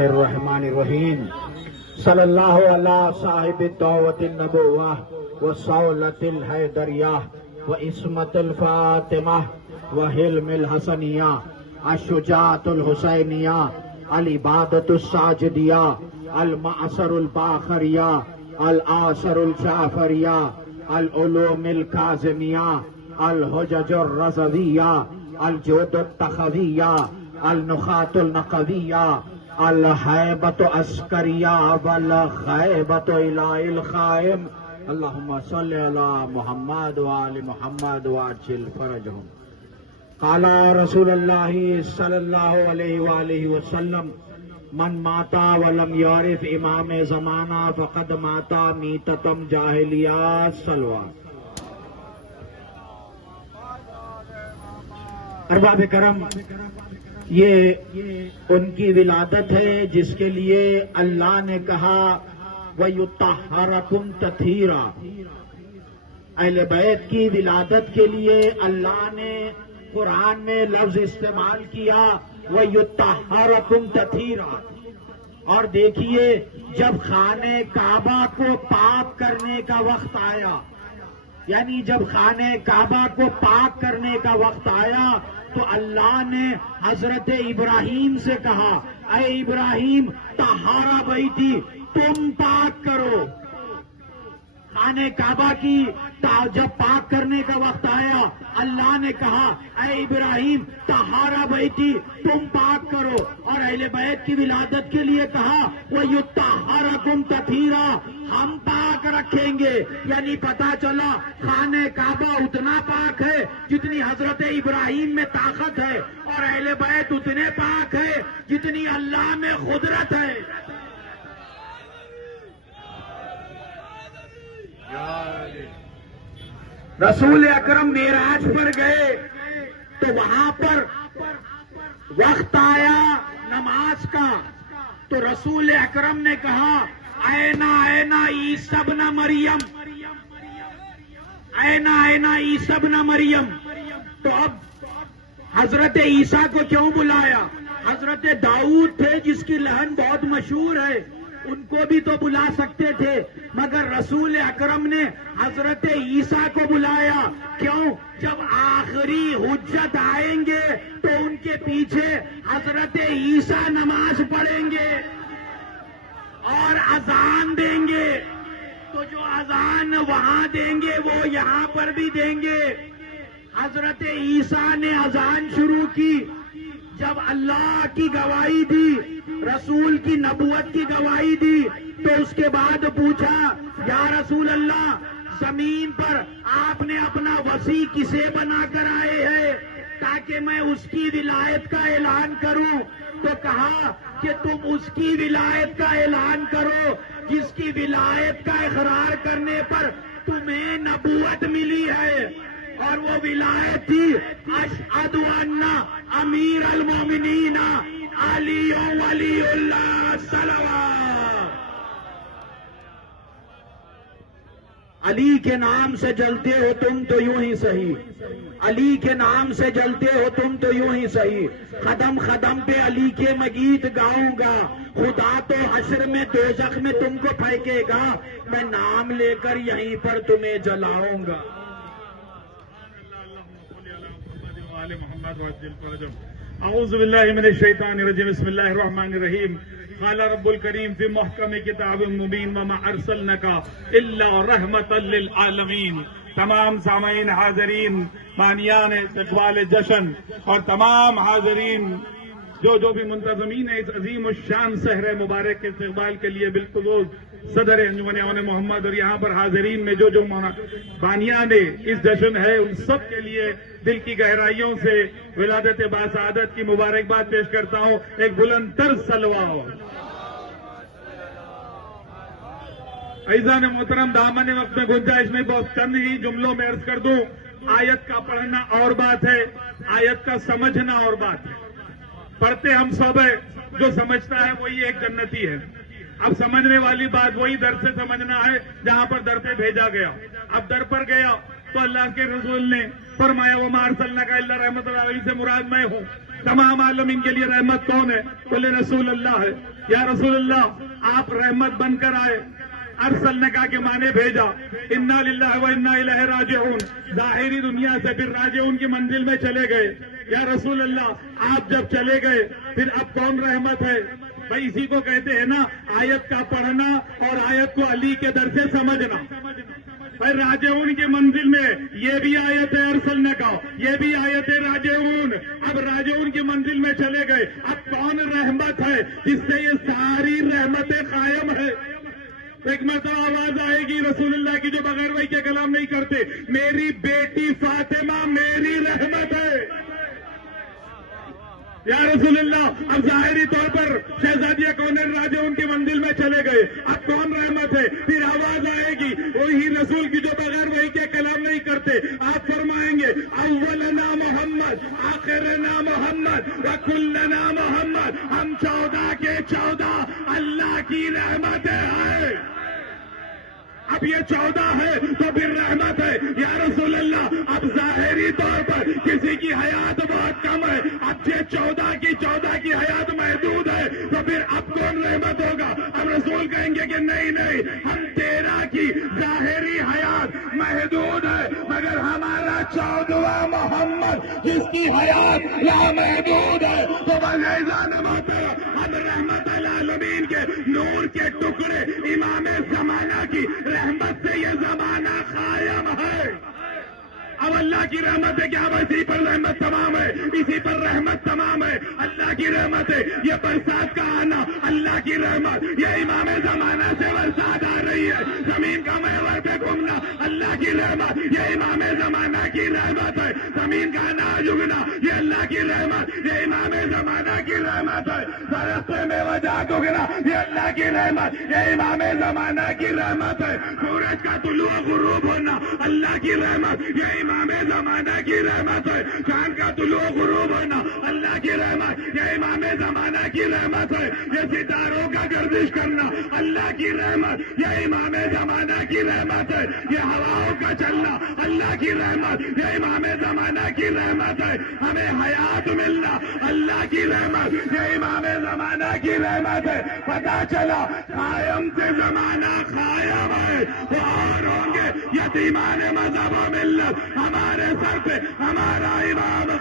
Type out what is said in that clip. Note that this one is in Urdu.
الرحمن الرحیم صلی اللہ علیہ صاحب الدعوت النبوہ والصولۃ الحیدریہ وعصمت الفاطمہ وحلم الحسنیہ الشجاعۃ الحسینیہ العبادۃ الساجدیہ المعصر الباخریہ الآثر الجعفریہ العلوم الکاظمیہ الحجج الرضویہ الجود التخویہ النخات النقویہ الحیبۃ عسکریہ والغیبۃ الہ القائم اللہم صلی علی محمد وآل محمد وعجل فرجہم۔ قال رسول اللہ صلی اللہ علیہ وآلہ وسلم من ماتا ولم یعرف امام زمانہ فقد ماتا میتۃ جاہلیہ صلوات۔ ارباب کرم، یہ ان کی ولادت ہے جس کے لیے اللہ نے کہا وَيُطَهِّرَكُمْ تَطْهِيرًا۔ اہل بیت کی ولادت کے لیے اللہ نے قرآن میں لفظ استعمال کیا وَيُطَهِّرَكُمْ تَطْهِيرًا۔ اور دیکھیے، جب خانہ کعبہ کو پاک کرنے کا وقت آیا، یعنی جب خانہ کعبہ کو پاک کرنے کا وقت آیا تو اللہ نے حضرت ابراہیم سے کہا اے ابراہیم طہارا بیتی، تم پاک کرو خانہ کعبہ کی۔ جب پاک کرنے کا وقت آیا اللہ نے کہا اے ابراہیم طہارا بیتی، تم پاک کرو۔ اور اہل بیت کی ولادت کے لیے کہا وَيُطَهِّرَكُمْ تَطْهِيرًا، ہم پاک رکھیں گے۔ یعنی پتا چلا خانہ کعبہ اتنا پاک ہے جتنی حضرت ابراہیم میں طاقت ہے، اور اہل بیت اتنے پاک ہے جتنی اللہ میں قدرت ہے۔ رسول اکرم معراج پر گئے تو وہاں پر وقت آیا نماز کا، تو رسول اکرم نے کہا اینا اینا عیسی ابن مریم، اینا اینا عیسی ابن مریم۔ تو اب حضرت عیسیٰ کو کیوں بلایا؟ حضرت داؤد تھے جس کی لہن بہت مشہور ہے، ان کو بھی تو بلا سکتے تھے، مگر رسول اکرم نے حضرت عیسیٰ کو بلایا۔ کیوں؟ جب آخری حجت آئیں گے تو ان کے پیچھے حضرت عیسیٰ نماز پڑھیں گے اور اذان دیں گے، تو جو اذان وہاں دیں گے وہ یہاں پر بھی دیں گے۔ حضرت عیسیٰ نے اذان شروع کی، جب اللہ کی گواہی دی، رسول کی نبوت کی گواہی دی، تو اس کے بعد پوچھا یا رسول اللہ، زمین پر آپ نے اپنا وسیع کسے بنا کر آئے ہیں تاکہ میں اس کی ولایت کا اعلان کروں؟ تو کہا کہ تم اس کی ولایت کا اعلان کرو جس کی ولایت کا اقرار کرنے پر تمہیں نبوت ملی ہے، اور وہ ولایت تھی اشہد ان امیر المومنین علی ولی اللہ صلوات۔ علی کے نام سے جلتے ہو تم تو یوں ہی صحیح، علی کے نام سے جلتے ہو تم تو یوں ہی صحیح، قدم قدم پہ علی کے میں گیت گاؤں گا، خدا تو حشر میں دوزخ میں تم کو پھینکے گا، میں نام لے کر یہیں پر تمہیں جلاؤں گا۔ اعوذ باللہ من الشیطان الرجیم، بسم اللہ الرحمن الرحیم۔ قال رب الکریم فی محکم کتاب مبین وما ارسلنک الا رحمتا للعالمین۔ تمام سامعین، حاضرین، بانیان استقبال جشن اور تمام حاضرین جو بھی منتظمین ہیں اس عظیم الشان سحر مبارک کے استقبال کے لیے، بالخصوص صدر انجمن اون محمد اور یہاں پر حاضرین میں جو بانیان اس جشن ہے، ان سب کے لیے دل کی گہرائیوں سے ولادت باسعادت کی مبارکباد پیش کرتا ہوں۔ ایک بلند تر صلوات۔ عزیزان محترم، دامن وقت میں گنجائش میں بہت چند ہی جملوں میں عرض کر دوں، آیت کا پڑھنا اور بات ہے، آیت کا سمجھنا اور بات ہے۔ پڑھتے ہم سب ہے، جو سمجھتا ہے وہی ایک جنتی ہے۔ اب سمجھنے والی بات وہی در سے سمجھنا ہے جہاں پر در پہ بھیجا گیا۔ اب در پر گیا تو اللہ کے رسول نے فرمایا وما ارسلناک الا رحمۃ للعالمین سے مراد میں ہوں۔ تمام عالمین کے لیے رحمت کون ہے؟ قل رسول اللہ ہے۔ یا رسول اللہ آپ رحمت بن کر آئے. ارسلنکا کے معنی بھیجا. انا للہ و انا الیہ راجعون. ظاہری دنیا سے پھر راجعون کی منزل میں چلے گئے. یا رسول اللہ آپ جب چلے گئے پھر اب کون رحمت ہے؟ بھائی اسی کو کہتے ہیں نا آیت کا پڑھنا اور آیت کو علی کے در سے سمجھنا. بھائی راجعون کی منزل میں یہ بھی آیت ہے ارسلنکا، یہ بھی آیت ہے راجعون. اب راجعون کی منزل میں چلے گئے، اب کون رحمت ہے جس سے یہ ساری رحمتیں قائم ہے؟ ایک مرتبہ آواز آئے گی رسول اللہ کی جو بغیر وحی کے کلام نہیں کرتے، میری بیٹی فاطمہ میری رحمت ہے. یا رسول اللہ اب ظاہری طور پر شہزادیہ کونین راجعون کی منزل میں چلے گئے، اب کون رحمت ہے؟ پھر آواز آئے گی وہی رسول کی جو بغیر وحی کے کلام نہیں کرتے. آپ فرمائیں گے اولنا محمد آخرنا محمد وکلنا محمد. ہم 14 کے 14 اللہ کی رحمتیں ہیں. اب یہ 14 ہے تو پھر رحمت ہے. یا رسول اللہ اب ظاہری طور پر کسی کی حیات بہت کم ہے، اب یہ 14 کی حیات محدود ہے تو پھر اب کون رحمت ہوگا؟ اب رسول کہیں گے کہ نہیں ہم 13 کی ظاہری حیات محدود ہے مگر ہمارا 14واں محمد جس کی حیات لامحدود ہے. تو بغیزان محترم ہم رحمت العالمین کے نور کے ٹکڑے امام زمانہ کی رحمت سے یہ زمانہ قائم ہے. اب اللہ کی رحمت ہے کہ اب اسی پر رحمت تمام ہے، اسی پر رحمت تمام ہے. اللہ کی رحمت ہے یہ برسات کا آنا، اللہ کی رحمت یہ امام زمانہ سے برسات آ رہی ہے. زمین کا محور پہ گھومنا اللہ کی رحمت، یہ امام زمانہ کی رحمت ہے. زمین کا اناج اگنا یہ اللہ کی رحمت، یہ امام زمانہ کی رحمت ہے. درخت میں وجات اگنا یہ اللہ کی رحمت، یہ امام زمانہ کی رحمت ہے. سورج کا طلوع غروب ہونا اللہ کی رحمت، یہ امام زمانہ کی رحمت ہے. چاند کا طلوع غروب ہونا اللہ کی رحمت، یہ امام زمانہ کی رحمت ہے. یہ ستاروں کا گردش کرنا اللہ کی رحمت، یہ امام زمانہ کی رحمت ہے. یہ ہواؤں کا چلنا اللہ کی رحمت، یہ امام زمانہ کی رحمت ہے. ہمیں حیات ملنا اللہ کی رحمت، یہ امام زمانہ کی رحمت ہے. پتا چلا قائم سے زمانہ قائم ہے. وہ اور ہوں گے یتیمان مذہب و ملت، ہمارے سر پہ ہمارا امام